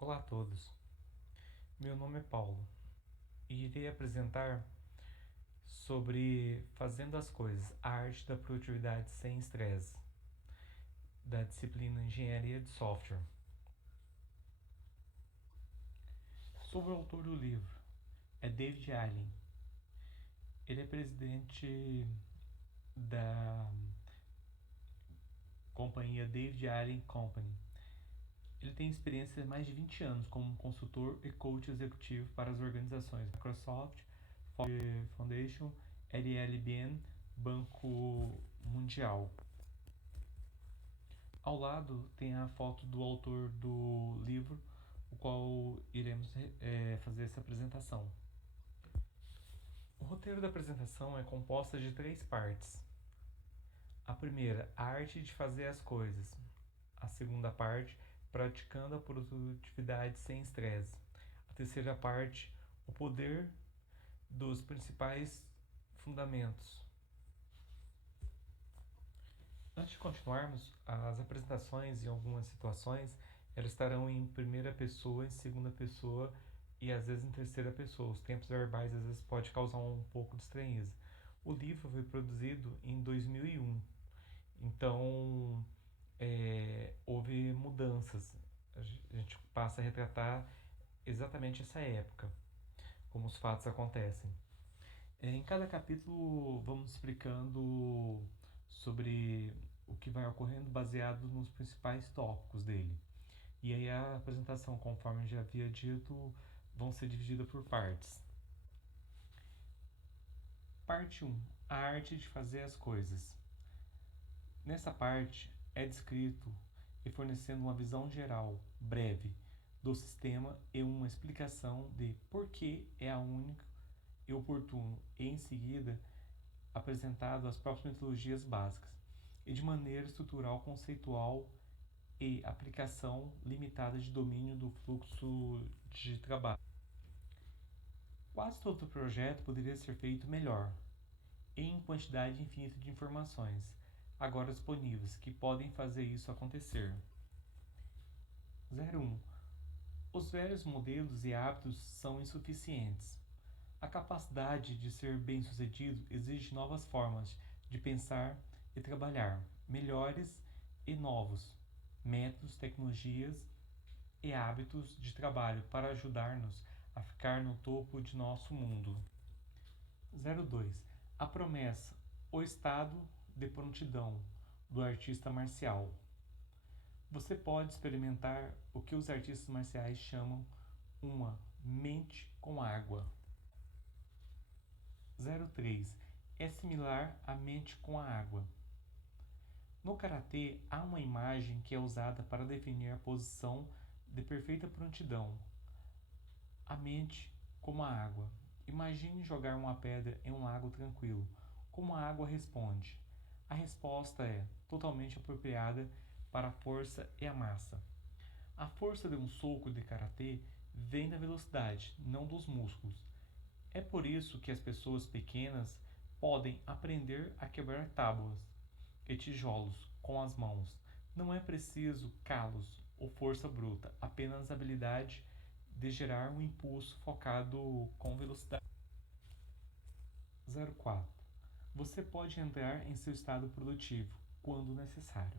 Olá a todos, meu nome é Paulo e irei apresentar sobre Fazendo as Coisas, a arte da produtividade sem estresse, da disciplina Engenharia de Software. Sobre o autor do livro, é David Allen. Ele é presidente da companhia David Allen Company. Ele tem experiência de mais de 20 anos como consultor e coach executivo para as organizações Microsoft, Ford Foundation, LLBN, Banco Mundial. Ao lado tem a foto do autor do livro, o qual iremos fazer essa apresentação. O roteiro da apresentação é composta de 3 partes. A primeira, a arte de fazer as coisas. A segunda parte, praticando a produtividade sem estresse. A terceira parte, o poder dos principais fundamentos. Antes de continuarmos, as apresentações em algumas situações elas estarão em primeira pessoa, em segunda pessoa e às vezes em terceira pessoa. Os tempos verbais às vezes pode causar um pouco de estranheza. O livro foi produzido em 2001, então houve mudanças. A gente passa a retratar exatamente essa época, como os fatos acontecem. Em cada capítulo vamos explicando sobre o que vai ocorrendo baseado nos principais tópicos dele. E aí a apresentação, conforme já havia dito, vão ser dividida por partes. Parte 1. A arte de fazer as coisas. Nessa parte é descrito e fornecendo uma visão geral, breve, do sistema e uma explicação de por que é a única e oportuno, e em seguida apresentado as próprias metodologias básicas, e de maneira estrutural, conceitual e aplicação limitada de domínio do fluxo de trabalho. Quase todo o projeto poderia ser feito melhor, em quantidade infinita de informações, agora disponíveis, que podem fazer isso acontecer. 01. Os velhos modelos e hábitos são insuficientes. A capacidade de ser bem-sucedido exige novas formas de pensar e trabalhar, melhores e novos métodos, tecnologias e hábitos de trabalho para ajudar-nos a ficar no topo de nosso mundo. 02. A promessa, o estado de prontidão do artista marcial. Você pode experimentar o que os artistas marciais chamam uma mente com água. 03. É similar à mente com a água. No karatê, há uma imagem que é usada para definir a posição de perfeita prontidão. A mente como a água. Imagine jogar uma pedra em um lago tranquilo. Como a água responde? A resposta é totalmente apropriada para a força e a massa. A força de um soco de karatê vem da velocidade, não dos músculos. É por isso que as pessoas pequenas podem aprender a quebrar tábuas e tijolos com as mãos. Não é preciso calos ou força bruta, apenas habilidade de gerar um impulso focado com velocidade. 04. Você pode entrar em seu estado produtivo quando necessário.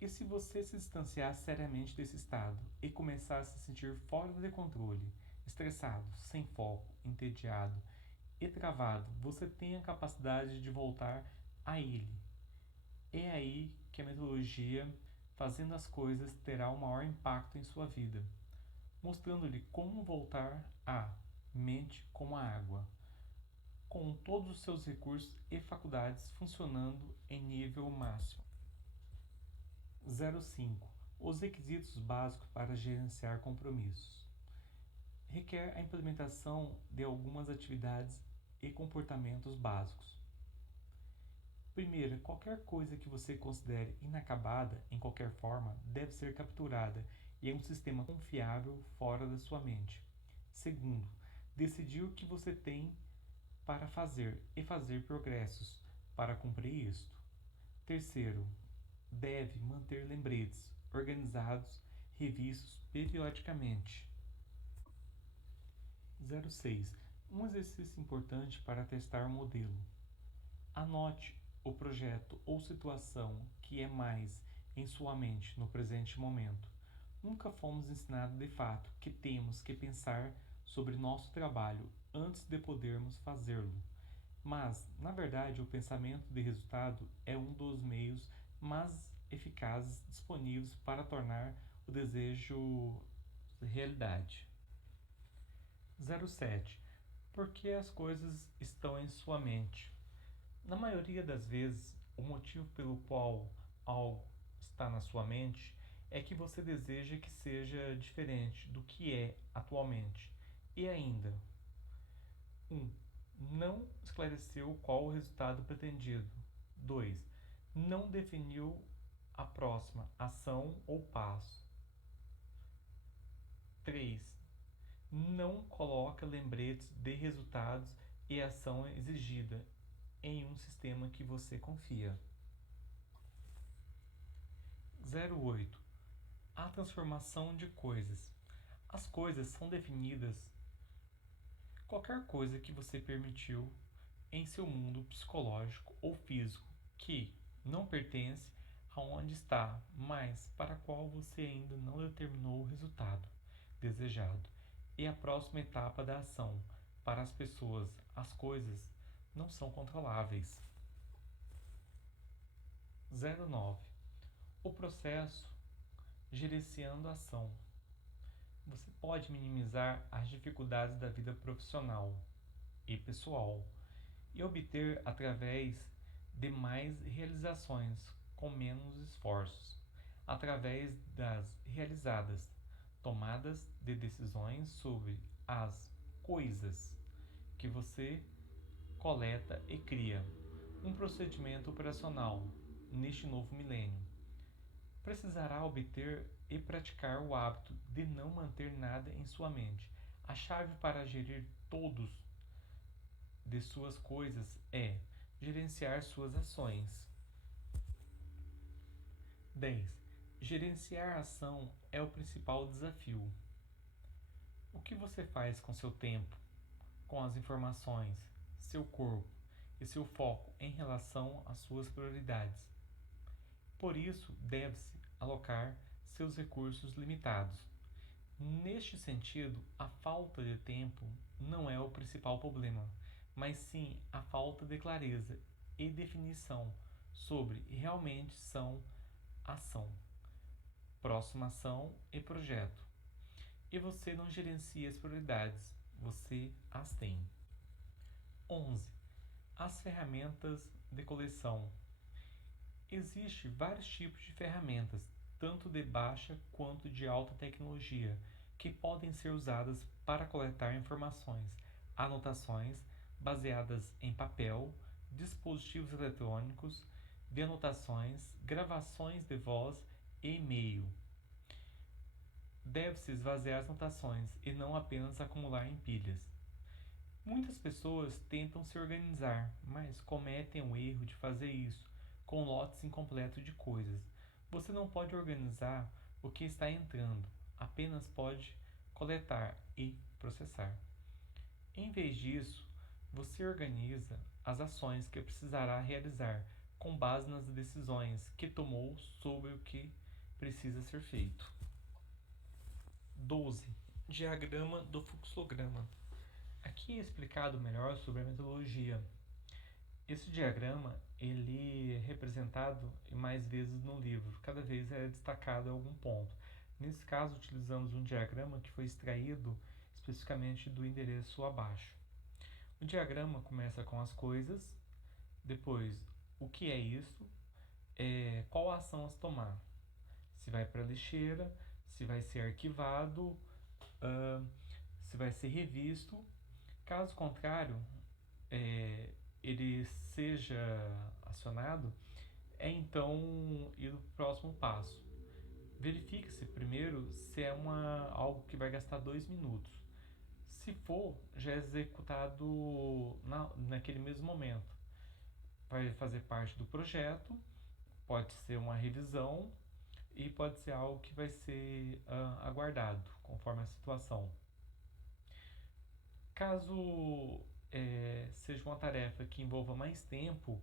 E se você se distanciar seriamente desse estado e começar a se sentir fora de controle, estressado, sem foco, entediado e travado, você tem a capacidade de voltar a ele. É aí que a metodologia Fazendo as Coisas terá o maior impacto em sua vida, mostrando-lhe como voltar à mente como a água, com todos os seus recursos e faculdades funcionando em nível máximo. 05. Os requisitos básicos para gerenciar compromissos. Requer a implementação de algumas atividades e comportamentos básicos. Primeiro, qualquer coisa que você considere inacabada em qualquer forma deve ser capturada em um sistema confiável fora da sua mente. Segundo, decidir o que você tem para fazer e fazer progressos para cumprir isto. Terceiro, deve manter lembretes organizados revistos periodicamente. 06. Um exercício importante para testar o modelo. Anote o projeto ou situação que é mais em sua mente no presente momento. Nunca fomos ensinados de fato que temos que pensar sobre nosso trabalho antes de podermos fazê-lo. Mas, na verdade, o pensamento de resultado é um dos meios mais eficazes disponíveis para tornar o desejo realidade. 07. Por que as coisas estão em sua mente? Na maioria das vezes, o motivo pelo qual algo está na sua mente é que você deseja que seja diferente do que é atualmente. E ainda, 1. Não esclareceu qual o resultado pretendido. 2. Não definiu a próxima ação ou passo. 3. Não coloca lembretes de resultados e ação exigida em um sistema que você confia. 08. A transformação de coisas. As coisas são definidas qualquer coisa que você permitiu em seu mundo psicológico ou físico que não pertence aonde está, mas para a qual você ainda não determinou o resultado desejado. E a próxima etapa da ação. Para as pessoas, as coisas não são controláveis. 09. O processo gerenciando a ação. Você pode minimizar as dificuldades da vida profissional e pessoal e obter através de mais realizações com menos esforços, através das realizadas tomadas de decisões sobre as coisas que você coleta e cria um procedimento operacional neste novo milênio. Precisará obter e praticar o hábito de não manter nada em sua mente. A chave para gerir todos de suas coisas é gerenciar suas ações. 10. Gerenciar a ação é o principal desafio. O que você faz com seu tempo, com as informações, seu corpo e seu foco em relação às suas prioridades? Por isso, deve-se alocar seus recursos limitados. Neste sentido, a falta de tempo não é o principal problema, mas sim a falta de clareza e definição sobre realmente são ação, próxima ação e projeto. E você não gerencia as prioridades, você as tem. 11. As ferramentas de coleção. Existem vários tipos de ferramentas, tanto de baixa quanto de alta tecnologia, que podem ser usadas para coletar informações, anotações baseadas em papel, dispositivos eletrônicos, de anotações, gravações de voz e e-mail. Deve-se esvaziar as anotações e não apenas acumular em pilhas. Muitas pessoas tentam se organizar, mas cometem o erro de fazer isso com lotes incompletos de coisas. Você não pode organizar o que está entrando, apenas pode coletar e processar. Em vez disso, você organiza as ações que precisará realizar com base nas decisões que tomou sobre o que precisa ser feito. 12. Diagrama do fluxograma. Aqui é explicado melhor sobre a metodologia. Esse diagrama ele é representado mais vezes no livro, cada vez é destacado algum ponto. Nesse caso, utilizamos um diagrama que foi extraído especificamente do endereço abaixo. O diagrama começa com as coisas, depois o que é isso, qual a ação a se tomar, se vai para a lixeira, se vai ser arquivado, se vai ser revisto. Caso contrário, ele seja acionado, então ir para o próximo passo. Verifique-se primeiro se é algo que vai gastar 2 minutos. Se for, já é executado naquele mesmo momento. Vai fazer parte do projeto, pode ser uma revisão e pode ser algo que vai ser aguardado conforme a situação. Caso seja uma tarefa que envolva mais tempo,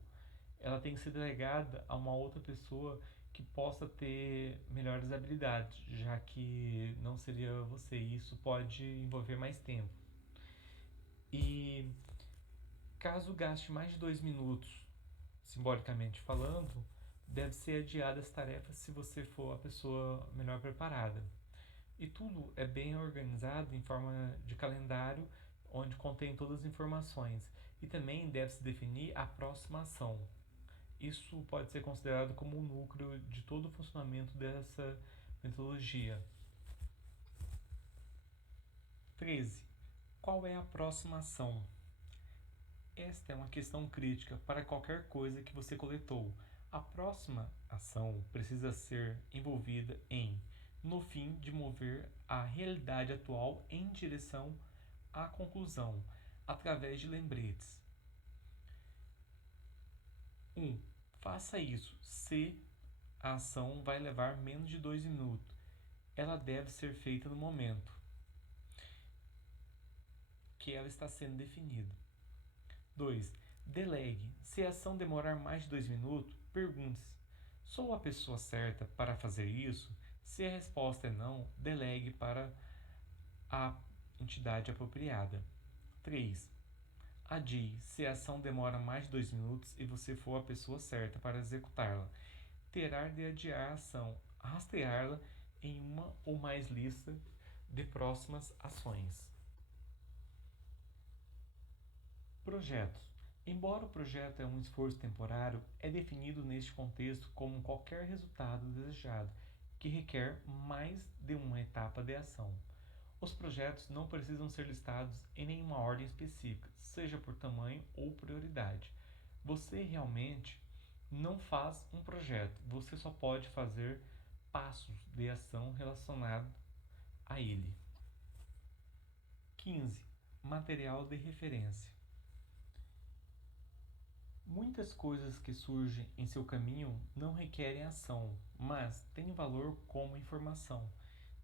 ela tem que ser delegada a uma outra pessoa que possa ter melhores habilidades, já que não seria você. Isso pode envolver mais tempo. E caso gaste mais de 2 minutos, simbolicamente falando, deve ser adiada essa tarefa se você for a pessoa melhor preparada. E tudo é bem organizado em forma de calendário, onde contém todas as informações. E também deve-se definir a próxima ação. Isso pode ser considerado como o núcleo de todo o funcionamento dessa metodologia. 13. Qual é a próxima ação? Esta é uma questão crítica para qualquer coisa que você coletou. A próxima ação precisa ser envolvida no fim de mover a realidade atual em direção à conclusão, através de lembretes. 1. Faça isso se a ação vai levar menos de 2 minutos. Ela deve ser feita no momento que ela está sendo definida. 2. Delegue. Se a ação demorar mais de 2 minutos, pergunte-se: sou a pessoa certa para fazer isso? Se a resposta é não, delegue para a entidade apropriada. 3. Adie. Se a ação demora mais de 2 minutos e você for a pessoa certa para executá-la, terá de adiar a ação, rastreá-la em uma ou mais listas de próximas ações. Projetos. Embora o projeto é um esforço temporário, é definido neste contexto como qualquer resultado desejado que requer mais de uma etapa de ação. Os projetos não precisam ser listados em nenhuma ordem específica, seja por tamanho ou prioridade. Você realmente não faz um projeto, você só pode fazer passos de ação relacionados a ele. 15. Material de referência. Muitas coisas que surgem em seu caminho não requerem ação, mas têm valor como informação.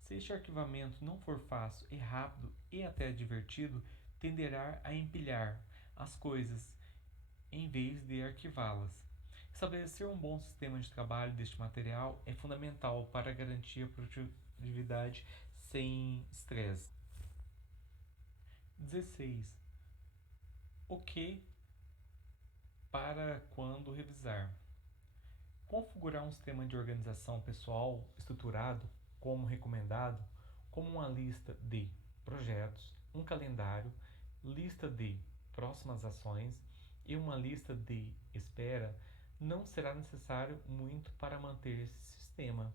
Se este arquivamento não for fácil e rápido e até divertido, tenderá a empilhar as coisas em vez de arquivá-las. Estabelecer um bom sistema de trabalho deste material é fundamental para garantir a produtividade sem estresse. 16. O que para quando revisar? Configurar um sistema de organização pessoal estruturado, como recomendado, como uma lista de projetos, um calendário, lista de próximas ações e uma lista de espera, não será necessário muito para manter esse sistema.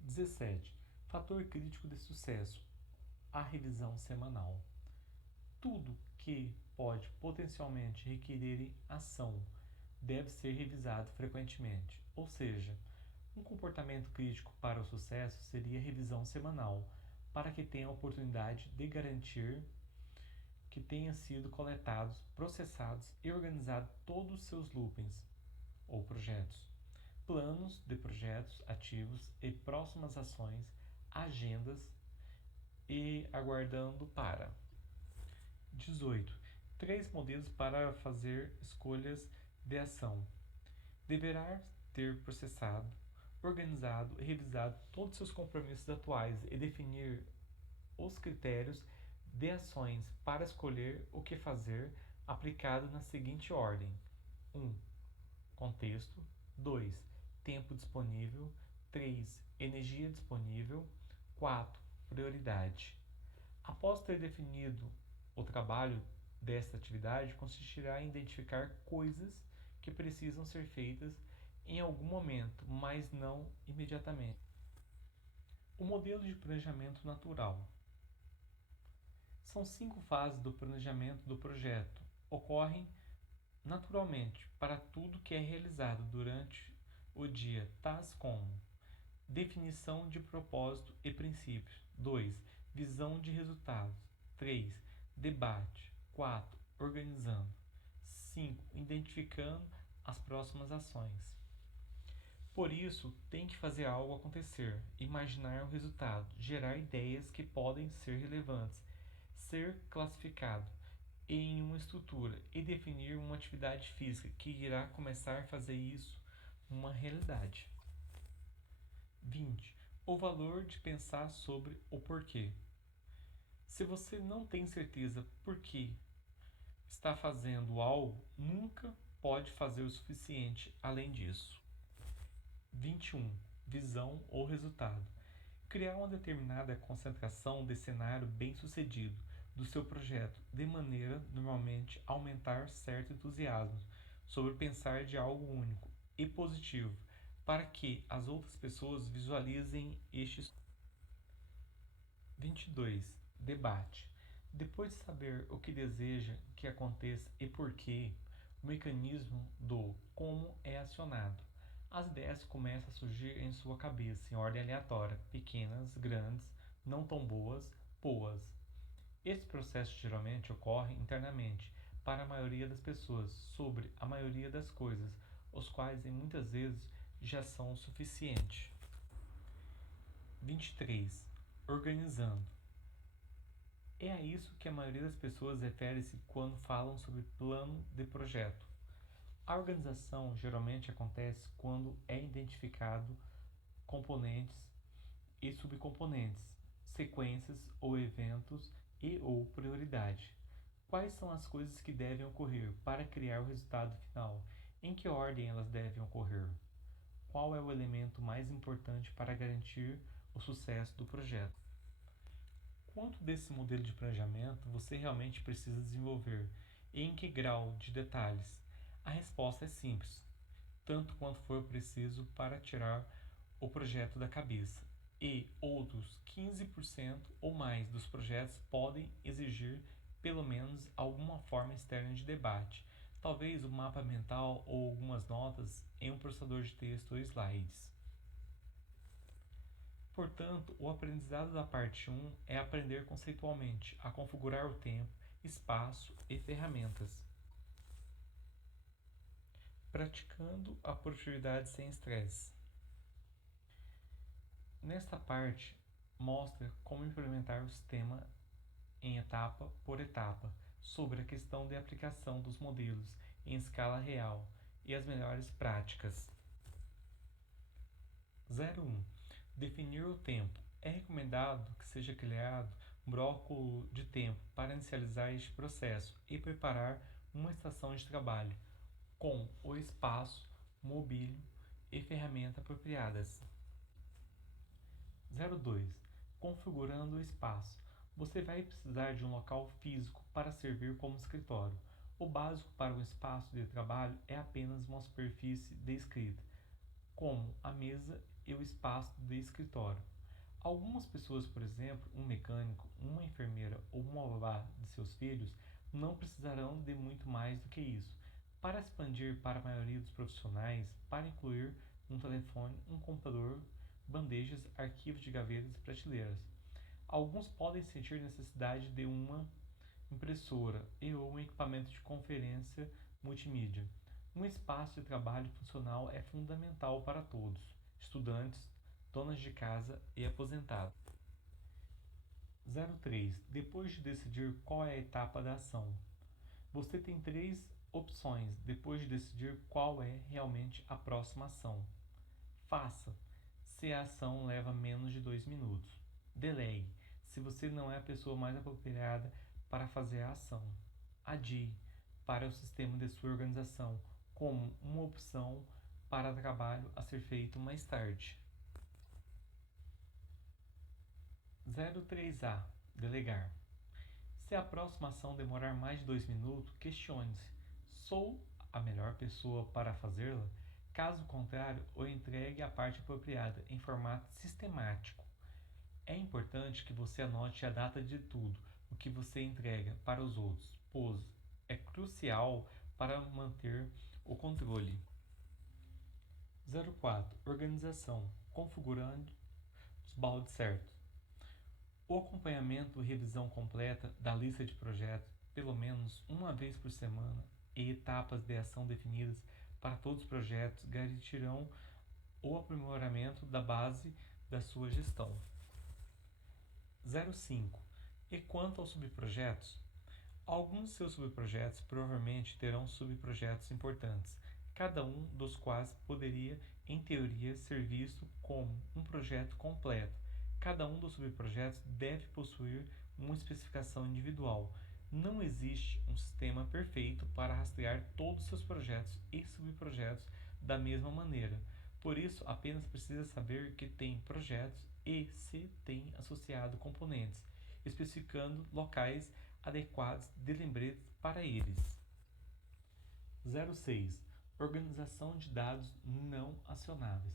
17. Fator crítico de sucesso: a revisão semanal. Tudo que pode potencialmente requerer ação deve ser revisado frequentemente, ou seja, um comportamento crítico para o sucesso seria a revisão semanal, para que tenha a oportunidade de garantir que tenha sido coletados, processados e organizados todos os seus loopings ou projetos, planos de projetos ativos e próximas ações, agendas e aguardando para. 18. 3 modelos para fazer escolhas de ação. Deverá ter processado, organizado e revisado todos os seus compromissos atuais e definir os critérios de ações para escolher o que fazer, aplicado na seguinte ordem: 1. Contexto. 2. Tempo disponível. 3. Energia disponível. 4. Prioridade. Após ter definido o trabalho desta atividade, consistirá em identificar coisas que precisam ser feitas em algum momento, mas não imediatamente. O modelo de planejamento natural. São 5 fases do planejamento do projeto. Ocorrem naturalmente para tudo que é realizado durante o dia, tais como: definição de propósito e princípios. 2. Visão de resultados. 3. Debate. 4. Organizando. 5. Identificando as próximas ações. Por isso, tem que fazer algo acontecer, imaginar o resultado, gerar ideias que podem ser relevantes, ser classificado em uma estrutura e definir uma atividade física que irá começar a fazer isso uma realidade. 20. O valor de pensar sobre o porquê. Se você não tem certeza por que está fazendo algo, nunca pode fazer o suficiente além disso. 21. Visão ou resultado. Criar uma determinada concentração de cenário bem-sucedido do seu projeto, de maneira, normalmente, a aumentar certo entusiasmo sobre pensar de algo único e positivo, para que as outras pessoas visualizem estes. 22. Debate. Depois de saber o que deseja que aconteça e por quê, o mecanismo do como é acionado. As ideias começam a surgir em sua cabeça em ordem aleatória, pequenas, grandes, não tão boas, boas. Esse processo geralmente ocorre internamente para a maioria das pessoas sobre a maioria das coisas, os quais em muitas vezes já são o suficiente. 23. Organizando. É a isso que a maioria das pessoas refere-se quando falam sobre plano de projeto. A organização geralmente acontece quando é identificado componentes e subcomponentes, sequências ou eventos e ou prioridade. Quais são as coisas que devem ocorrer para criar o resultado final? Em que ordem elas devem ocorrer? Qual é o elemento mais importante para garantir o sucesso do projeto? Quanto desse modelo de planejamento você realmente precisa desenvolver e em que grau de detalhes? A resposta é simples, tanto quanto for preciso para tirar o projeto da cabeça. E outros 15% ou mais dos projetos podem exigir pelo menos alguma forma externa de debate, talvez um mapa mental ou algumas notas em um processador de texto ou slides. Portanto, o aprendizado da parte 1 é aprender conceitualmente a configurar o tempo, espaço e ferramentas. Praticando a produtividade sem estresse. Nesta parte, mostra como implementar o sistema em etapa por etapa, sobre a questão de aplicação dos modelos em escala real e as melhores práticas. 01. Definir o tempo. É recomendado que seja criado um bloco de tempo para inicializar este processo e preparar uma estação de trabalho com o espaço, mobília e ferramenta apropriadas. 02. Configurando o espaço. Você vai precisar de um local físico para servir como escritório. O básico para um espaço de trabalho é apenas uma superfície de escrita, como a mesa e o espaço de escritório. Algumas pessoas, por exemplo, um mecânico, uma enfermeira ou uma babá de seus filhos, não precisarão de muito mais do que isso. Para expandir para a maioria dos profissionais, para incluir um telefone, um computador, bandejas, arquivos de gavetas e prateleiras. Alguns podem sentir necessidade de uma impressora e ou um equipamento de conferência multimídia. Um espaço de trabalho funcional é fundamental para todos, estudantes, donas de casa e aposentados. 03. Depois de decidir qual é a etapa da ação, você tem três opções depois de decidir qual é realmente a próxima ação. Faça, se a ação leva menos de 2 minutos. Delegue, se você não é a pessoa mais apropriada para fazer a ação. Adie, para o sistema de sua organização, como uma opção para trabalho a ser feito mais tarde. 03A. Delegar. Se a próxima ação demorar mais de 2 minutos, questione-se: sou a melhor pessoa para fazê-la? Caso contrário, o entregue à parte apropriada em formato sistemático. É importante que você anote a data de tudo o que você entrega para os outros, pois é crucial para manter o controle. 04. Organização. Configurando os baldes certos. O acompanhamento e revisão completa da lista de projetos, pelo menos uma vez por semana, e etapas de ação definidas para todos os projetos garantirão ou aprimoramento da base da sua gestão. 05. E quanto aos subprojetos? Alguns de seus subprojetos provavelmente terão subprojetos importantes, cada um dos quais poderia, em teoria, ser visto como um projeto completo. Cada um dos subprojetos deve possuir uma especificação individual. Não existe um sistema perfeito para rastrear todos os seus projetos e subprojetos da mesma maneira. Por isso, apenas precisa saber que tem projetos e se tem associado componentes, especificando locais adequados de lembretes para eles. 06. Organização de dados não acionáveis.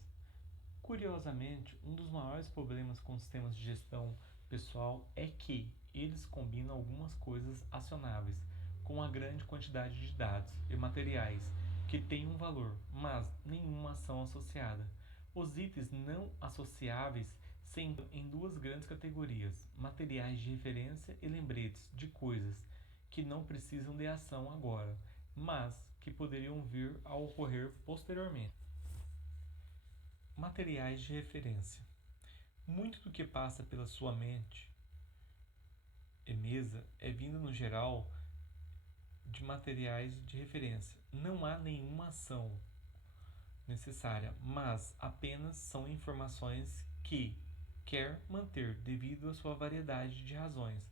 Curiosamente, um dos maiores problemas com sistemas de gestão pessoal é que eles combinam algumas coisas acionáveis com uma grande quantidade de dados e materiais que têm um valor, mas nenhuma ação associada. Os itens não associáveis se encontram em duas grandes categorias: materiais de referência e lembretes de coisas que não precisam de ação agora, mas que poderiam vir a ocorrer posteriormente. Materiais de referência. Muito do que passa pela sua mente e mesa é vindo no geral de materiais de referência. Não há nenhuma ação necessária, mas apenas são informações que quer manter devido à sua variedade de razões.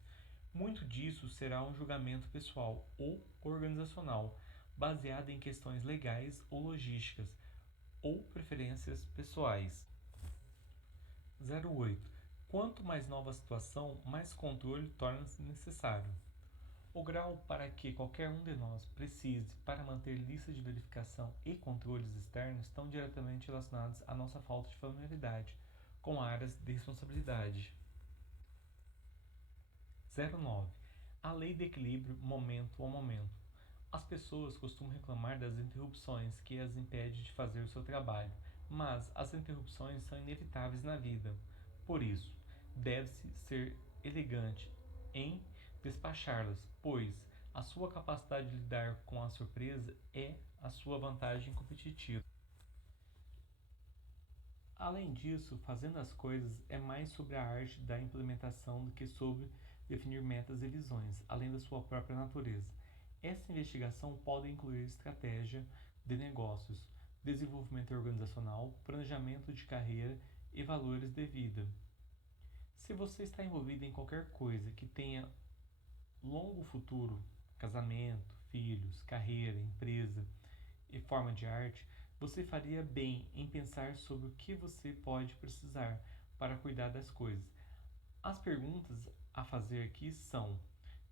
Muito disso será um julgamento pessoal ou organizacional, baseado em questões legais ou logísticas, ou preferências pessoais. 08. Quanto mais nova a situação, mais controle torna-se necessário. O grau para que qualquer um de nós precise para manter listas de verificação e controles externos estão diretamente relacionados à nossa falta de familiaridade com áreas de responsabilidade. 09. A lei de equilíbrio momento a momento. As pessoas costumam reclamar das interrupções que as impedem de fazer o seu trabalho, mas as interrupções são inevitáveis na vida. Por isso, deve-se ser elegante em despachá-las, pois a sua capacidade de lidar com a surpresa é a sua vantagem competitiva. Além disso, fazendo as coisas é mais sobre a arte da implementação do que sobre definir metas e visões, além da sua própria natureza. Essa investigação pode incluir estratégia de negócios, desenvolvimento organizacional, planejamento de carreira e valores de vida. Se você está envolvido em qualquer coisa que tenha longo futuro, casamento, filhos, carreira, empresa e forma de arte, você faria bem em pensar sobre o que você pode precisar para cuidar das coisas. As perguntas a fazer aqui são: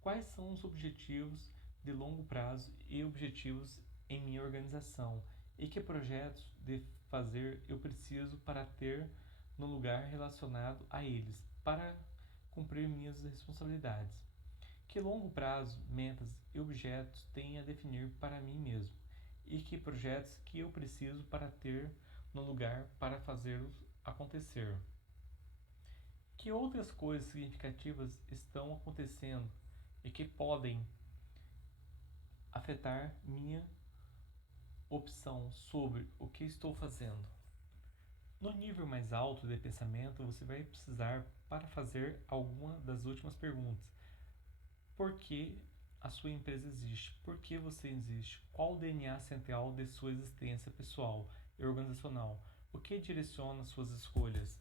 quais são os objetivos de longo prazo e objetivos em minha organização? E que projetos de fazer eu preciso para ter no lugar relacionado a eles, para cumprir minhas responsabilidades? Que longo prazo, metas e objetos tenho a definir para mim mesmo? E que projetos que eu preciso para ter no lugar para fazê-los acontecer? Que outras coisas significativas estão acontecendo e que podem afetar minha opção sobre o que estou fazendo? No nível mais alto de pensamento, você vai precisar para fazer alguma das últimas perguntas. Por que a sua empresa existe? Por que você existe? Qual o DNA central de sua existência pessoal e organizacional? O que direciona suas escolhas?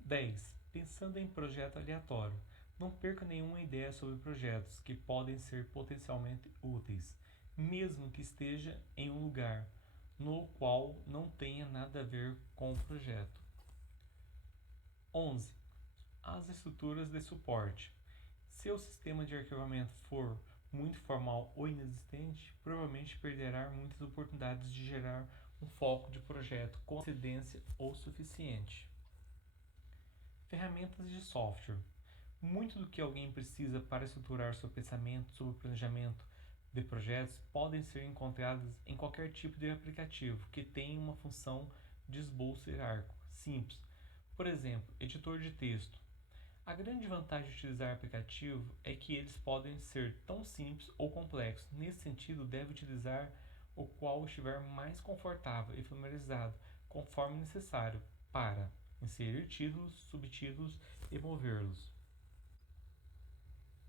10. Pensando em projeto aleatório. Não perca nenhuma ideia sobre projetos que podem ser potencialmente úteis, mesmo que esteja em um lugar no qual não tenha nada a ver com o projeto. 11. As estruturas de suporte. Se o sistema de arquivamento for muito formal ou inexistente, provavelmente perderá muitas oportunidades de gerar um foco de projeto com antecedência ou suficiente. Ferramentas de software. Muito do que alguém precisa para estruturar seu pensamento sobre o planejamento de projetos podem ser encontradas em qualquer tipo de aplicativo que tenha uma função de esboço hierárquico simples. Por exemplo, editor de texto. A grande vantagem de utilizar aplicativo é que eles podem ser tão simples ou complexos. Nesse sentido, deve utilizar o qual estiver mais confortável e familiarizado conforme necessário, para inserir títulos, subtítulos e movê-los.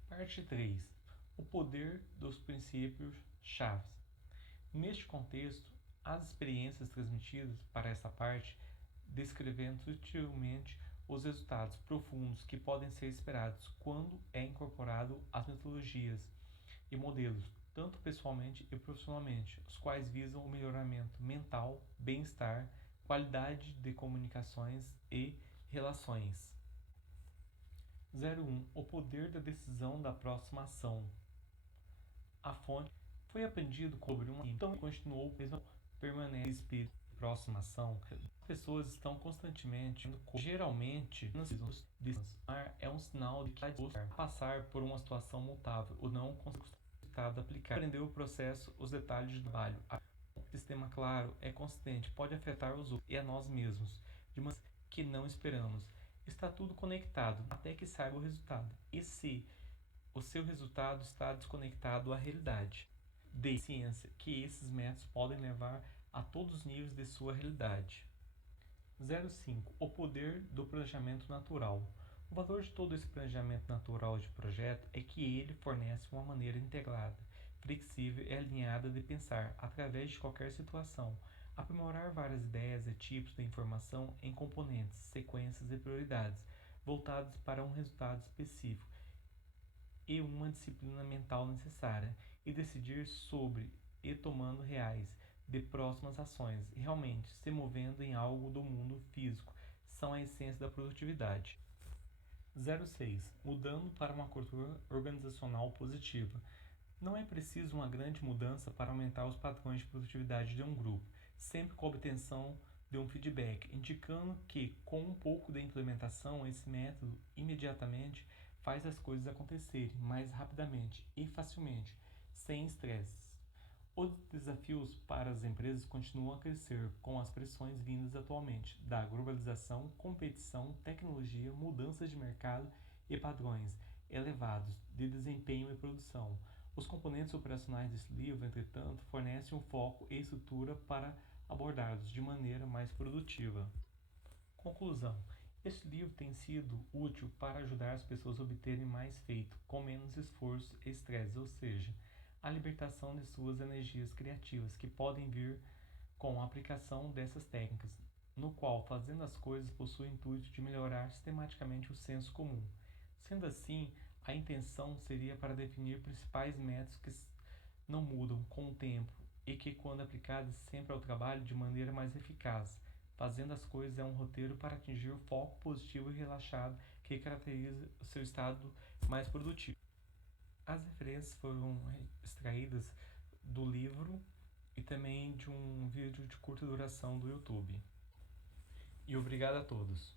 Parte 3. O poder dos princípios-chave. Neste contexto, as experiências transmitidas para essa parte, descrevendo sutilmente os resultados profundos que podem ser esperados quando é incorporado às metodologias e modelos, tanto pessoalmente e profissionalmente, os quais visam o melhoramento mental, bem-estar, qualidade de comunicações e relações. 01. O poder da decisão da próxima ação. A fonte foi aprendido sobre uma então continuou permanece espírito de próxima ação. As pessoas estão constantemente geralmente é um sinal de que está passar por uma situação mutável ou não conseguiu aplicar. Aprender o processo, os detalhes do trabalho. Um sistema claro é consistente, pode afetar os outros e a nós mesmos de maneira que não esperamos. Está tudo conectado até que saiba o resultado. E se o seu resultado está desconectado à realidade de ciência, que esses métodos podem levar a todos os níveis de sua realidade. 05. O poder do planejamento natural. O valor de todo esse planejamento natural de projeto é que ele fornece uma maneira integrada, flexível e alinhada de pensar através de qualquer situação, aprimorar várias ideias e tipos de informação em componentes, sequências e prioridades, voltados para um resultado específico e uma disciplina mental necessária, e decidir sobre e tomando reais de próximas ações, realmente se movendo em algo do mundo físico, são a essência da produtividade. 06. Mudando para uma cultura organizacional positiva. Não é preciso uma grande mudança para aumentar os padrões de produtividade de um grupo, sempre com a obtenção de um feedback, indicando que, com um pouco de implementação, esse método imediatamente faz as coisas acontecerem mais rapidamente e facilmente, sem estresse. Os desafios para as empresas continuam a crescer com as pressões vindas atualmente da globalização, competição, tecnologia, mudanças de mercado e padrões elevados de desempenho e produção. Os componentes operacionais desse livro, entretanto, fornecem um foco e estrutura para abordá-los de maneira mais produtiva. Conclusão. Este livro tem sido útil para ajudar as pessoas a obterem mais feito, com menos esforço e estresse, ou seja, a libertação de suas energias criativas, que podem vir com a aplicação dessas técnicas, no qual, fazendo as coisas, possui o intuito de melhorar sistematicamente o senso comum. Sendo assim, a intenção seria para definir principais métodos que não mudam com o tempo e que, quando aplicados sempre ao trabalho de maneira mais eficaz, fazendo as coisas é um roteiro para atingir o foco positivo e relaxado que caracteriza o seu estado mais produtivo. As referências foram extraídas do livro e também de um vídeo de curta duração do YouTube. E obrigado a todos.